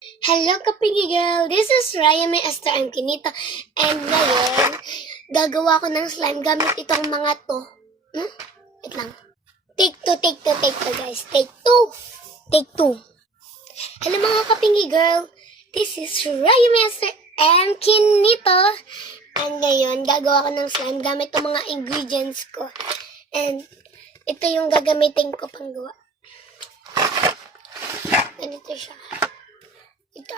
Hello, Kapingi Girl! This is Raya May Esther M. Kinita. And ngayon, gagawa ko ng slime gamit itong mga to. Wait lang. Take two, guys. Take two. Hello, mga Kapingi Girl! This is Raya May Esther M. Kinita. And ngayon, gagawa ko ng slime gamit itong mga ingredients ko. And ito yung gagamitin ko pang gawa. Ganito siya. Ito.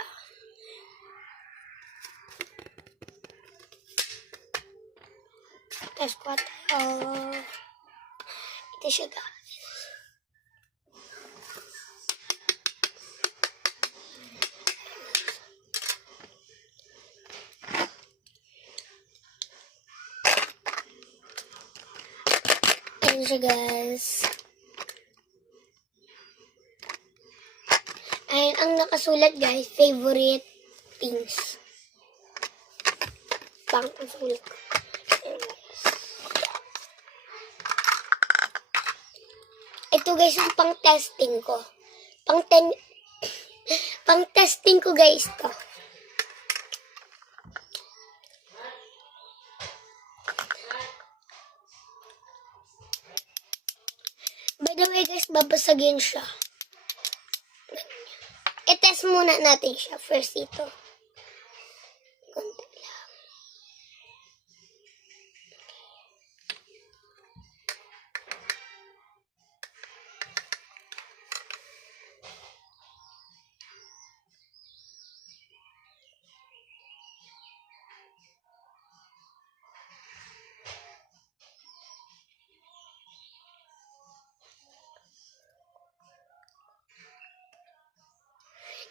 Tapos kuha tayo. Ito siya, guys. Ito siya, guys. Ay, ang nakasulat, guys, favorite things. Ang sulat ko. Ito, guys, yung pang-testing ko. Pang-testing ko, guys, to. By the way, guys, babasagin siya. I-test muna natin siya. First, ito. Konti lang.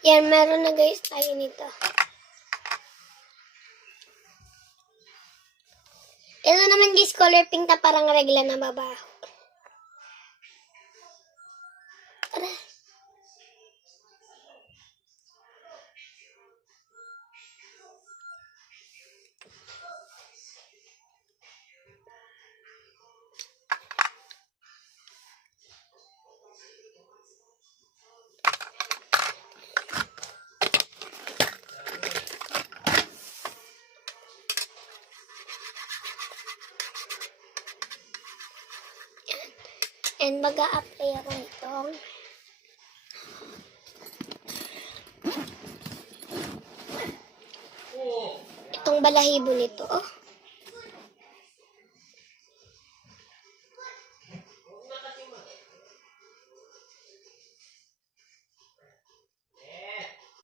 Yan, meron na, guys, tayo nito. Ito naman, guys, color pink na parang regla na babaho. Tara. And mag-a-apply ako itong balahibo nito. Oh.